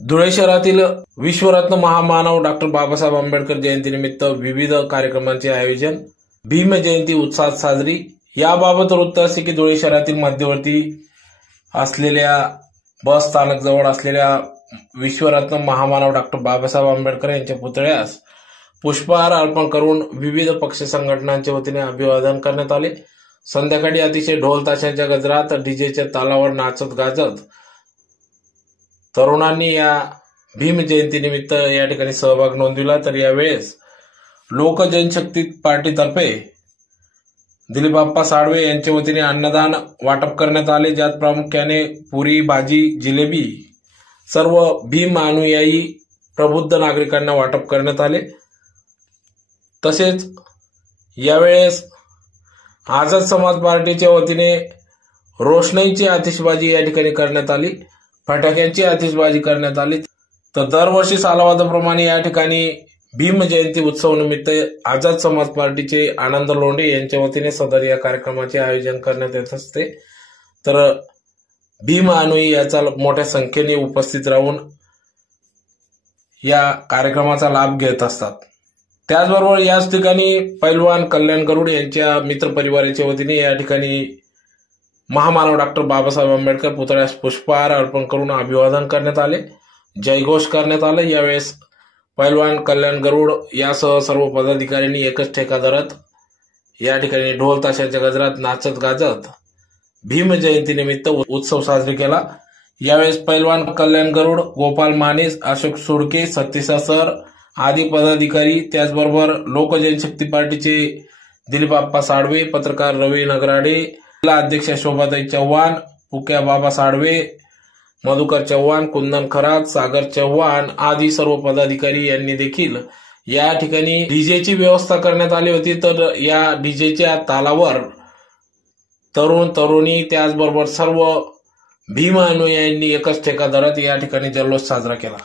धुळे शहरातील विश्वरत्न महामानव डॉक्टर बाबासाहेब आंबेडकर जयंतीनिमित्त विविध कार्यक्रमांचे आयोजन, भीम जयंती उत्साहात साजरी। याबाबत वृत्त असे की धुळे शहरातील मध्यवर्ती असलेल्या बस स्थानक जवळ असलेल्या विश्वरत्न महामानव डॉक्टर बाबासाहेब आंबेडकर यांच्या पुतळ्यास पुष्पहार अर्पण करून विविध पक्ष संघटनांच्या वतीने अभिवादन करण्यात आले। संध्याकाळी अतिशय ढोल ताशांच्या गजरात डीजेच्या तालावर नाचत गाजत तरुणांनी या भीम जयंतीनिमित्त या ठिकाणी सहभाग नोंदविला। तर यावेळेस लोक जनशक्ती पार्टीतर्फे दिलीपआप्पा साळवे यांच्या वतीने अन्नदान वाटप करण्यात आले, ज्यात प्रामुख्याने पुरी, भाजी, जिलेबी सर्व भीम अनुयायी प्रबुद्ध नागरिकांना वाटप करण्यात आले। तसेच यावेळेस आझाद समाज पार्टीच्या वतीने रोषणाईची आतिषबाजी या ठिकाणी करण्यात आली, फटाक्यांची आतिषबाजी करण्यात आली। तर दरवर्षी सालावादाप्रमाणे या ठिकाणी भीम जयंती उत्सव निमित्त आझाद समाज पार्टीचे आनंद लोंढे यांच्या वतीने सदर या कार्यक्रमाचे आयोजन करण्यात येत असते। तर भीम अनुयायी याचा मोठ्या संख्येने उपस्थित राहून या कार्यक्रमाचा लाभ घेत असतात। त्याचबरोबर याच ठिकाणी पैलवान कल्याण गरुड यांच्या मित्रपरिवाराच्या वतीने या ठिकाणी महामानव डॉक्टर बाबासाहेब आंबेडकर पुतळ्यास पुष्पहार अर्पण करून अभिवादन करण्यात आले, जयघोष करण्यात आले। यावेळेस पैलवान कल्याण गरुड यासह सर्व पदाधिकाऱ्यांनी एकच ठेका धरत या ठिकाणी ढोल ताशाच्या गजरात नाचत गाजत भीम जयंतीनिमित्त उत्सव साजरी केला। यावेळेस पैलवान कल्याण गरुड, गोपाल माने, अशोक सुडके, सतीश सर आदी पदाधिकारी, त्याचबरोबर लोक जनशक्ती पार्टीचे दिलीपआप्पा साळवे, पत्रकार रवी नगराडे, जिल्हा अध्यक्ष शोभाताई चव्हाण, पुक्या बाबा साळवे, मधुकर चव्हाण, कुंदन खरात, सागर चव्हाण आदी सर्व पदाधिकारी यांनी देखील या ठिकाणी डीजेची व्यवस्था करण्यात आली होती। तर या डीजेच्या तालावर तरुण तरुणी त्याचबरोबर सर्व भीम अनुयायींनी एकच ठेका धरत या ठिकाणी जल्लोष साजरा केला।